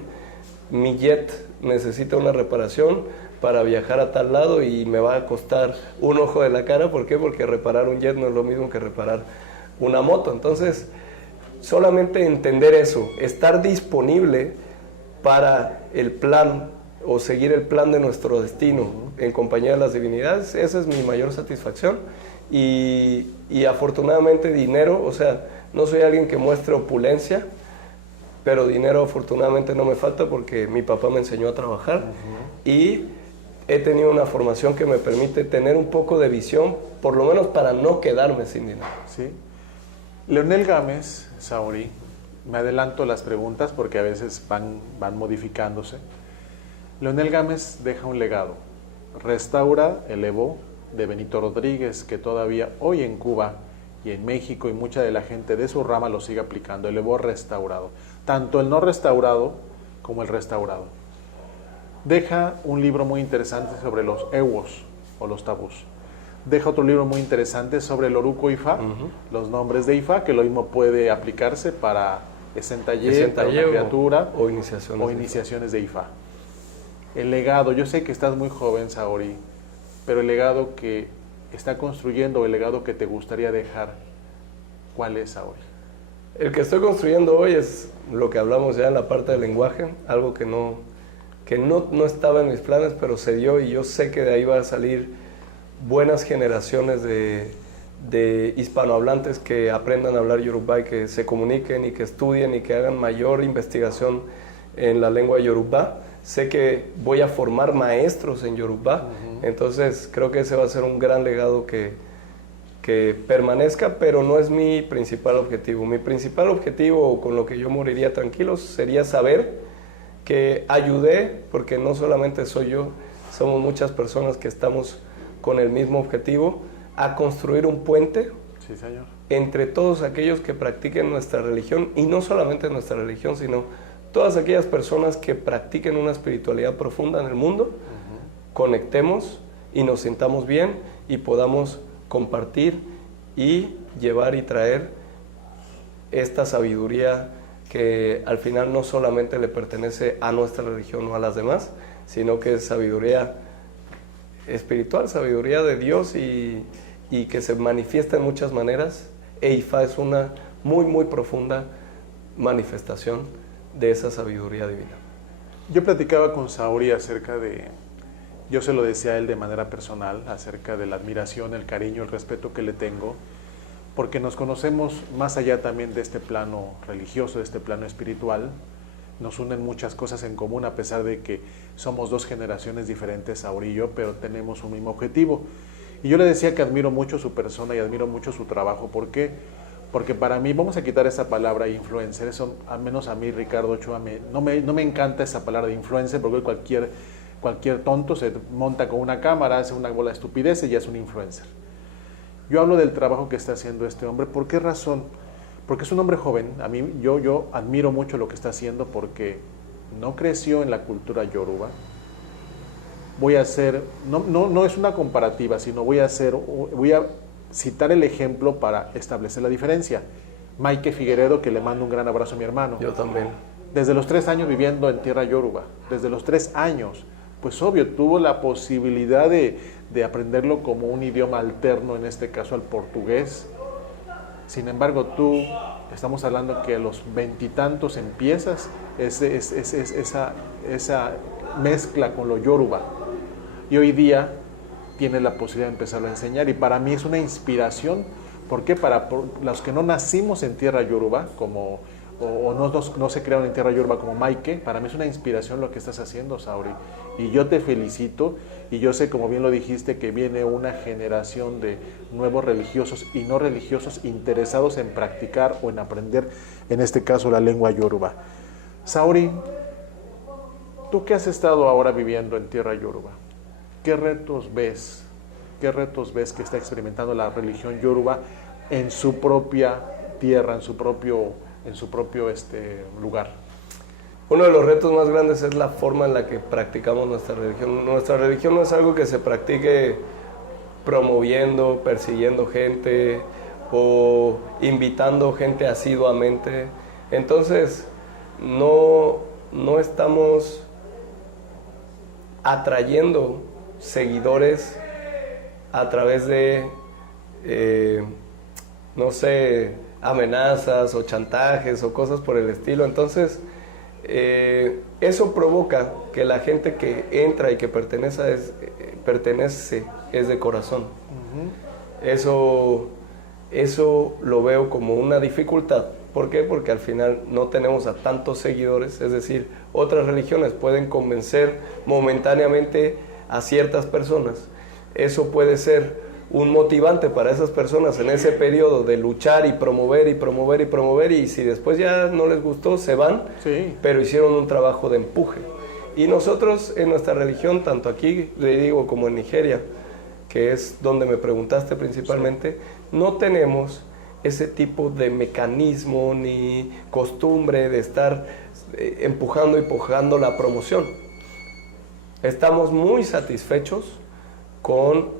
mi jet necesita una reparación para viajar a tal lado y me va a costar un ojo de la cara. ¿Por qué? Porque reparar un jet no es lo mismo que reparar una moto. Entonces, solamente entender eso, estar disponible para el plan o seguir el plan de nuestro destino en compañía de las divinidades, esa es mi mayor satisfacción. Y afortunadamente dinero, o sea, no soy alguien que muestre opulencia, pero dinero afortunadamente no me falta porque mi papá me enseñó a trabajar y he tenido una formación que me permite tener un poco de visión, por lo menos para no quedarme sin dinero. Sí. Leonel Gámez, Saori, me adelanto las preguntas porque a veces van modificándose. Leonel Gámez deja un legado, restaura el Evo de Benito Rodríguez, que todavía hoy en Cuba y en México y mucha de la gente de su rama lo sigue aplicando, el Evo restaurado, tanto el no restaurado como el restaurado. Deja un libro muy interesante sobre los Ewos o los tabús. Deja otro libro muy interesante sobre el Oruco Ifá, los nombres de Ifá, que lo mismo puede aplicarse para Esentayé, para una criatura o iniciaciones de Ifá. El legado, yo sé que estás muy joven, Saori, pero el legado que está construyendo, el legado que te gustaría dejar, ¿cuál es, Saori? El que estoy construyendo hoy es lo que hablamos ya en la parte del lenguaje, algo que no estaba en mis planes, pero se dio y yo sé que de ahí va a salir buenas generaciones de hispanohablantes que aprendan a hablar Yoruba y que se comuniquen y que estudien y que hagan mayor investigación en la lengua Yoruba. Sé que voy a formar maestros en Yoruba, entonces creo que ese va a ser un gran legado que permanezca, pero no es mi principal objetivo. Mi principal objetivo, con lo que yo moriría tranquilo, sería saber que ayudé, porque no solamente soy yo, somos muchas personas que estamos con el mismo objetivo, a construir un puente sí, señor, entre todos aquellos que practiquen nuestra religión, y no solamente nuestra religión, sino todas aquellas personas que practiquen una espiritualidad profunda en el mundo, conectemos y nos sintamos bien y podamos compartir y llevar y traer esta sabiduría que al final no solamente le pertenece a nuestra religión o a las demás, sino que es sabiduría espiritual, sabiduría de Dios y que se manifiesta en muchas maneras. Ifá es una muy, muy profunda manifestación de esa sabiduría divina. Yo platicaba con Saori acerca de, yo se lo decía a él de manera personal, acerca de la admiración, el cariño, el respeto que le tengo, porque nos conocemos más allá también de este plano religioso, de este plano espiritual. Nos unen muchas cosas en común, a pesar de que somos dos generaciones diferentes, Saori y yo, pero tenemos un mismo objetivo. Y yo le decía que admiro mucho su persona y admiro mucho su trabajo. ¿Por qué? Porque para mí, vamos a quitar esa palabra influencer, eso al menos a mí, Ricardo Ochoa, no me encanta esa palabra de influencer, porque cualquier tonto se monta con una cámara, hace una bola de estupideces y ya es un influencer. Yo hablo del trabajo que está haciendo este hombre. ¿Por qué razón? Porque es un hombre joven. A mí, yo admiro mucho lo que está haciendo porque no creció en la cultura yoruba. Voy a hacer, no es una comparativa, sino voy a citar el ejemplo para establecer la diferencia. Maike Figueredo, que le mando un gran abrazo a mi hermano. Yo también. desde los 3 años viviendo en tierra yoruba, desde los 3 años, pues obvio, tuvo la posibilidad de aprenderlo como un idioma alterno, en este caso al portugués. Sin embargo, tú, estamos hablando que a los 20 y tantos empiezas esa mezcla con lo yoruba. Y hoy día tienes la posibilidad de empezarlo a enseñar. Y para mí es una inspiración. ¿Por qué? Para los que no nacimos en tierra yoruba, o no se crearon en tierra yoruba como Maike, para mí es una inspiración lo que estás haciendo, Saori. Y yo te felicito, y yo sé, como bien lo dijiste, que viene una generación de nuevos religiosos y no religiosos interesados en practicar o en aprender, en este caso, la lengua yoruba. Saori, tú que has estado ahora viviendo en tierra yoruba, ¿qué retos ves? ¿Qué retos ves que está experimentando la religión yoruba en su propia tierra, en su propio lugar? Uno de los retos más grandes es la forma en la que practicamos nuestra religión. Nuestra religión no es algo que se practique promoviendo, persiguiendo gente o invitando gente asiduamente. Entonces, no estamos atrayendo seguidores a través de, no sé, amenazas o chantajes o cosas por el estilo. Entonces, eso provoca que la gente que entra y que pertenece es de corazón. Eso lo veo como una dificultad. ¿Por qué? Porque al final no tenemos a tantos seguidores, es decir, otras religiones pueden convencer momentáneamente a ciertas personas. Eso puede ser un motivante para esas personas en ese periodo de luchar y promover y promover y promover, y si después ya no les gustó, se van, sí, pero hicieron un trabajo de empuje. Y nosotros en nuestra religión, tanto aquí, le digo, como en Nigeria, que es donde me preguntaste principalmente, sí, no tenemos ese tipo de mecanismo ni costumbre de estar empujando y empujando la promoción. Estamos muy satisfechos con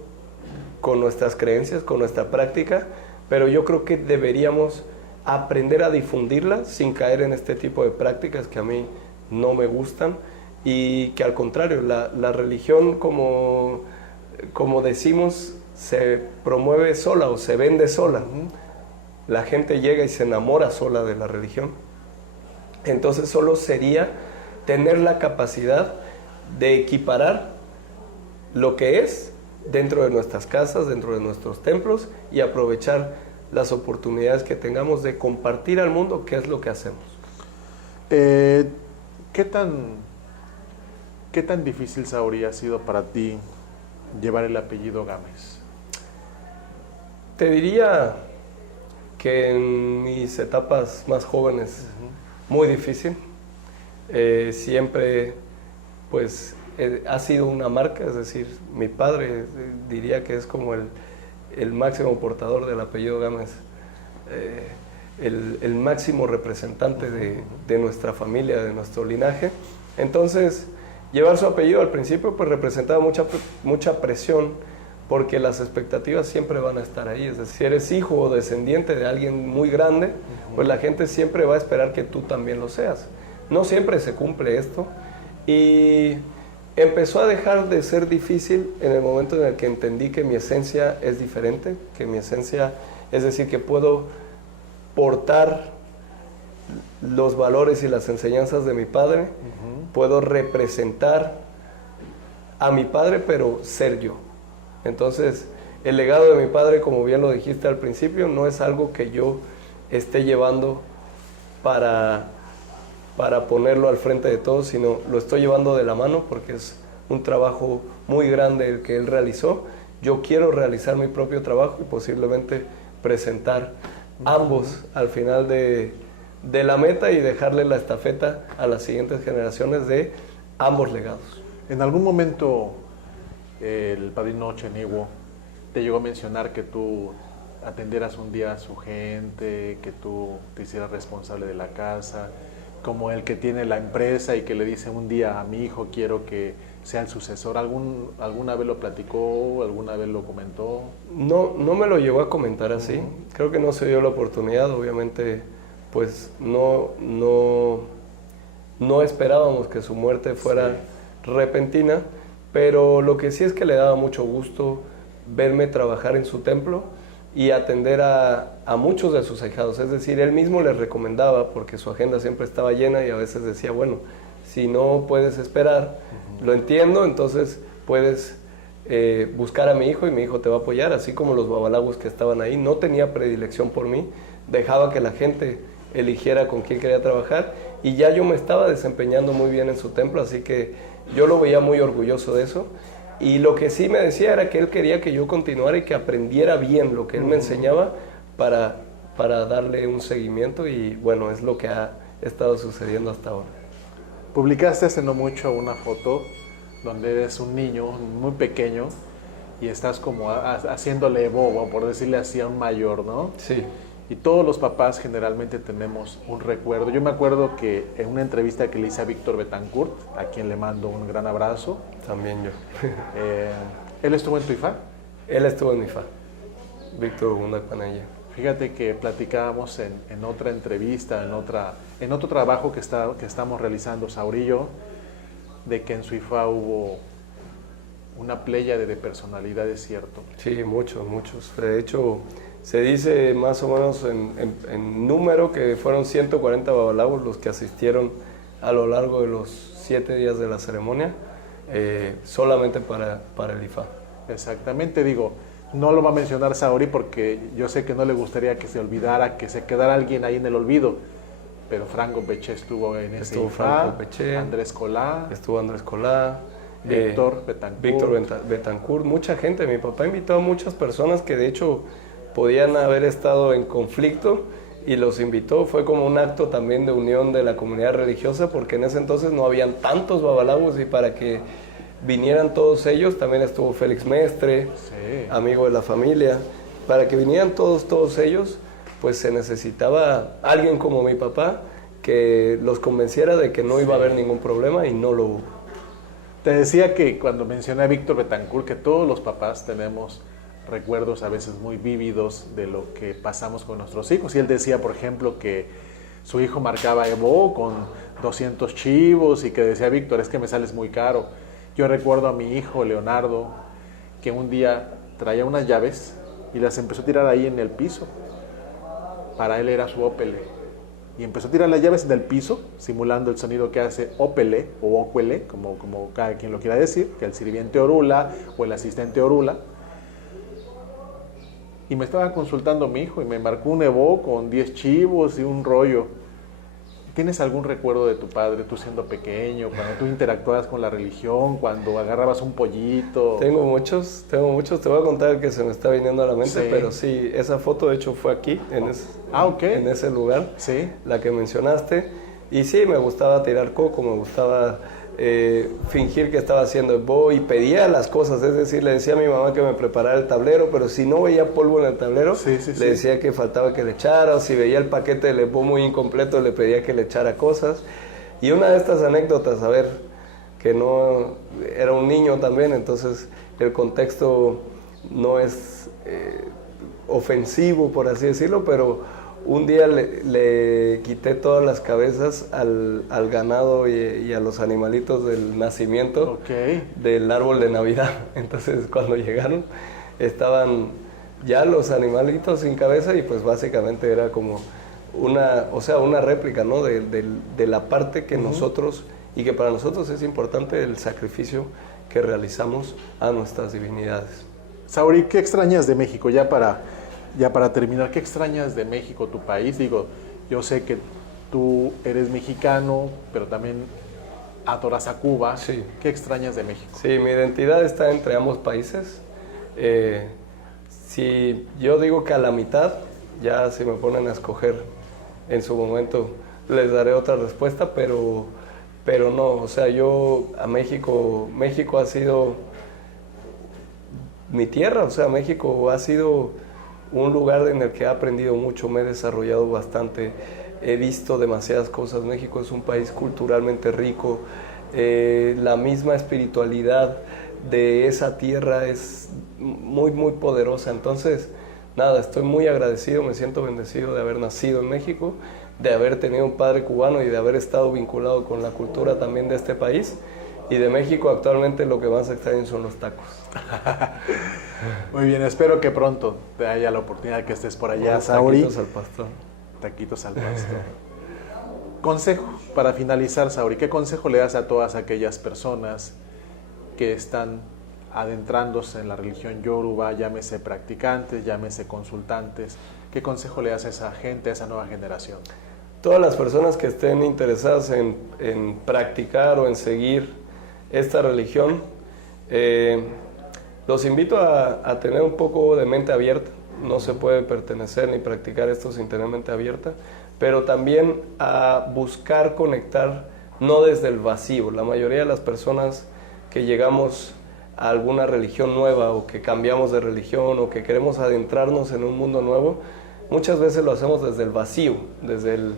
nuestras creencias, con nuestra práctica, pero yo creo que deberíamos aprender a difundirla sin caer en este tipo de prácticas que a mí no me gustan, y que al contrario, la religión, como decimos, se promueve sola o se vende sola. La gente llega y se enamora sola de la religión. Entonces solo sería tener la capacidad de equiparar lo que es dentro de nuestras casas, dentro de nuestros templos, y aprovechar las oportunidades que tengamos de compartir al mundo qué es lo que hacemos. ¿Qué tan difícil, Saori, ha sido para ti llevar el apellido Gámez? Te diría que en mis etapas más jóvenes, muy difícil. Siempre, pues, ha sido una marca, es decir, mi padre diría que es como el máximo portador del apellido Gámez, el máximo representante de nuestra familia, de nuestro linaje. Entonces, llevar su apellido al principio pues representaba mucha presión, porque las expectativas siempre van a estar ahí. Es decir, si eres hijo o descendiente de alguien muy grande, pues la gente siempre va a esperar que tú también lo seas. No siempre se cumple esto, y empezó a dejar de ser difícil en el momento en el que entendí que mi esencia es diferente, que mi esencia, es decir, que puedo portar los valores y las enseñanzas de mi padre, puedo representar a mi padre, pero ser yo. Entonces, el legado de mi padre, como bien lo dijiste al principio, no es algo que yo esté llevando para ponerlo al frente de todos, sino lo estoy llevando de la mano porque es un trabajo muy grande el que él realizó. Yo quiero realizar mi propio trabajo y posiblemente presentar ambos al final de la meta y dejarle la estafeta a las siguientes generaciones de ambos legados. En algún momento el padrino Chenigüe te llegó a mencionar que tú atendieras un día a su gente, que tú te hicieras responsable de la casa, como el que tiene la empresa y que le dice un día a mi hijo quiero que sea el sucesor. ¿Alguna vez lo platicó? ¿Alguna vez lo comentó? No me lo llegó a comentar así. Creo que no se dio la oportunidad. Obviamente, pues no no esperábamos que su muerte fuera repentina, pero lo que sí es que le daba mucho gusto verme trabajar en su templo y atender a muchos de sus ahijados. Es decir, él mismo les recomendaba, porque su agenda siempre estaba llena y a veces decía, bueno, si no puedes esperar, lo entiendo, entonces puedes buscar a mi hijo y mi hijo te va a apoyar, así como los babalawos que estaban ahí. No tenía predilección por mí, dejaba que la gente eligiera con quién quería trabajar y ya yo me estaba desempeñando muy bien en su templo, así que yo lo veía muy orgulloso de eso. Y lo que sí me decía era que él quería que yo continuara y que aprendiera bien lo que él me enseñaba para darle un seguimiento y bueno, es lo que ha estado sucediendo hasta ahora. Publicaste hace no mucho una foto donde eres un niño muy pequeño y estás como haciéndole bobo, por decirle así, a un mayor, ¿no? Sí. Y todos los papás generalmente tenemos un recuerdo. Yo me acuerdo que en una entrevista que le hice a Víctor Betancourt, a quien le mando un gran abrazo. También yo. ¿Él estuvo en tu IFA? Él estuvo en mi IFA, Víctor Gunda Panaya. Fíjate que platicábamos en otra entrevista, en otro trabajo que estamos realizando, Sauri y yo, de que en su IFA hubo una pléyade de personalidades, ¿cierto? Sí, muchos. De hecho, se dice más o menos en número que fueron 140 babalawos los que asistieron a lo largo de los 7 días de la ceremonia, solamente para el IFA. Exactamente, digo, no lo va a mencionar Saori porque yo sé que no le gustaría que se olvidara, que se quedara alguien ahí en el olvido, pero Franco Peché estuvo en ese IFA, Andrés Colá, estuvo Andrés Colá, Víctor Betancourt, mucha gente. Mi papá invitó a muchas personas que de hecho podían haber estado en conflicto y los invitó. Fue como un acto también de unión de la comunidad religiosa, porque en ese entonces no habían tantos babalawos y para que vinieran todos ellos, también estuvo Félix Mestre, sí, amigo de la familia, para que vinieran todos ellos, pues se necesitaba alguien como mi papá que los convenciera de que no iba a haber ningún problema y no lo hubo. Te decía que cuando mencioné a Víctor Betancourt, que todos los papás tenemos recuerdos a veces muy vívidos de lo que pasamos con nuestros hijos. Y él decía, por ejemplo, que su hijo marcaba Evo con 200 chivos y que decía, Víctor, es que me sales muy caro. Yo recuerdo a mi hijo Leonardo que un día traía unas llaves y las empezó a tirar ahí en el piso. Para él era su ópele. Y empezó a tirar las llaves en el piso, simulando el sonido que hace ópele o ócuele, como cada quien lo quiera decir, que el sirviente orula o el asistente orula. Y me estaba consultando mi hijo y me marcó un Evo con 10 chivos y un rollo. ¿Tienes algún recuerdo de tu padre, tú siendo pequeño, cuando tú interactuabas con la religión, cuando agarrabas un pollito? Tengo muchos. Te voy a contar el que se me está viniendo a la mente, sí. Pero sí, esa foto de hecho fue aquí, en ese lugar, sí, la que mencionaste. Y sí, me gustaba tirar coco, me gustaba fingir que estaba haciendo Evo y pedía las cosas, es decir, le decía a mi mamá que me preparara el tablero, pero si no veía polvo en el tablero, le decía que faltaba que le echara, o si veía el paquete del Evo muy incompleto, le pedía que le echara cosas. Y una de estas anécdotas, a ver, que no era un niño también, entonces el contexto no es ofensivo, por así decirlo, pero un día le quité todas las cabezas al ganado y a los animalitos del nacimiento del árbol de Navidad. Entonces cuando llegaron estaban ya los animalitos sin cabeza y pues básicamente era como una réplica, ¿no? de la parte que nosotros, y que para nosotros es importante el sacrificio que realizamos a nuestras divinidades. Sauri, ¿qué extrañas de México? Ya para terminar, ¿qué extrañas de México, tu país? Digo, yo sé que tú eres mexicano, pero también adoras a Cuba. Sí. ¿Qué extrañas de México? Sí, mi identidad está entre ambos países. Si yo digo que a la mitad, ya si me ponen a escoger en su momento, les daré otra respuesta, pero no, o sea, yo a México ha sido mi tierra, o sea, México ha sido un lugar en el que he aprendido mucho, me he desarrollado bastante, he visto demasiadas cosas. México es un país culturalmente rico, la misma espiritualidad de esa tierra es muy, muy poderosa. Entonces, nada, estoy muy agradecido, me siento bendecido de haber nacido en México, de haber tenido un padre cubano y de haber estado vinculado con la cultura también de este país. Y de México actualmente lo que más extraño son los tacos. Muy bien, espero que pronto te haya la oportunidad que estés por allá, Sauri. Taquitos al pastor. Taquitos al pastor. Consejo, para finalizar, Sauri, ¿qué consejo le das a todas aquellas personas que están adentrándose en la religión yoruba, llámese practicantes, llámese consultantes? ¿Qué consejo le das a esa gente, a esa nueva generación? Todas las personas que estén interesadas en practicar o en seguir esta religión, los invito a tener un poco de mente abierta. No se puede pertenecer ni practicar esto sin tener mente abierta, pero también a buscar conectar no desde el vacío. La mayoría de las personas que llegamos a alguna religión nueva o que cambiamos de religión o que queremos adentrarnos en un mundo nuevo, muchas veces lo hacemos desde el vacío, desde el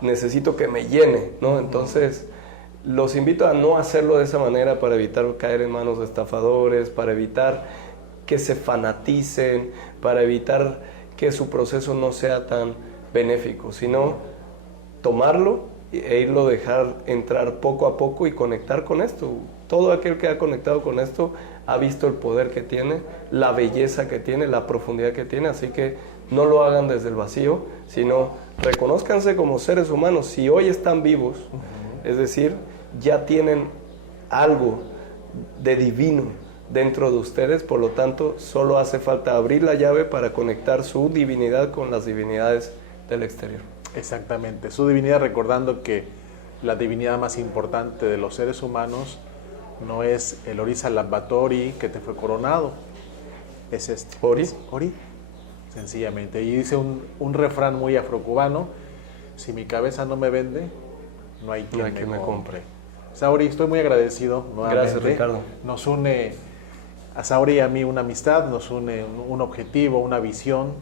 necesito que me llene, ¿no? Entonces, los invito a no hacerlo de esa manera para evitar caer en manos de estafadores, para evitar que se fanaticen, para evitar que su proceso no sea tan benéfico, sino tomarlo e irlo dejar entrar poco a poco y conectar con esto. Todo aquel que ha conectado con esto ha visto el poder que tiene, la belleza que tiene, la profundidad que tiene, así que no lo hagan desde el vacío, sino reconózcanse como seres humanos. Si hoy están vivos, es decir, ya tienen algo de divino dentro de ustedes, por lo tanto, solo hace falta abrir la llave para conectar su divinidad con las divinidades del exterior. Exactamente, su divinidad, recordando que la divinidad más importante de los seres humanos no es el Orisa Lambatori que te fue coronado, es este. Ori. Ori, sencillamente. Y dice un refrán muy afrocubano: si mi cabeza no me vende, no hay quien me compre. Sauri, estoy muy agradecido nuevamente. Gracias, Ricardo. Nos une a Sauri y a mí una amistad, nos une un objetivo, una visión,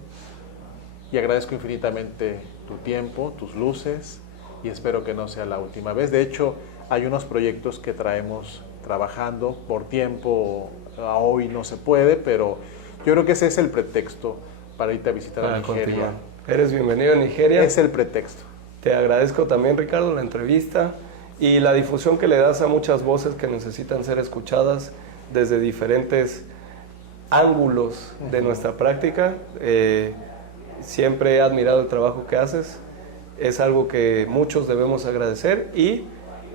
y agradezco infinitamente tu tiempo, tus luces, y espero que no sea la última vez. De hecho, hay unos proyectos que traemos trabajando por tiempo, a hoy no se puede, pero yo creo que ese es el pretexto para irte a visitar a Nigeria. Continuar. Eres bienvenido a Nigeria. Es el pretexto. Te agradezco también, Ricardo, la entrevista y la difusión que le das a muchas voces que necesitan ser escuchadas desde diferentes ángulos de nuestra práctica. Siempre he admirado el trabajo que haces. Es algo que muchos debemos agradecer y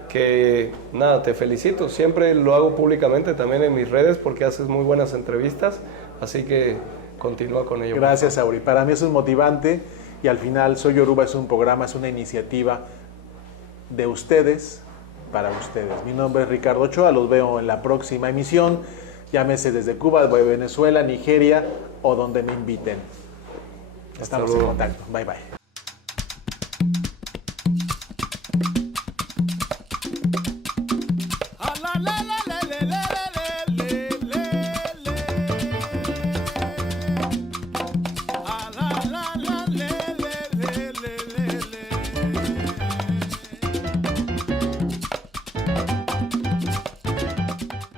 que, nada, te felicito. Siempre lo hago públicamente también en mis redes porque haces muy buenas entrevistas, así que continúa con ello. Gracias, Sauri. Para mí es un motivante y al final Soy Yoruba es un programa, es una iniciativa de ustedes para ustedes. Mi nombre es Ricardo Ochoa, los veo en la próxima emisión, llámese desde Cuba, de Venezuela, Nigeria o donde me inviten. Estamos en contacto. Bye, bye.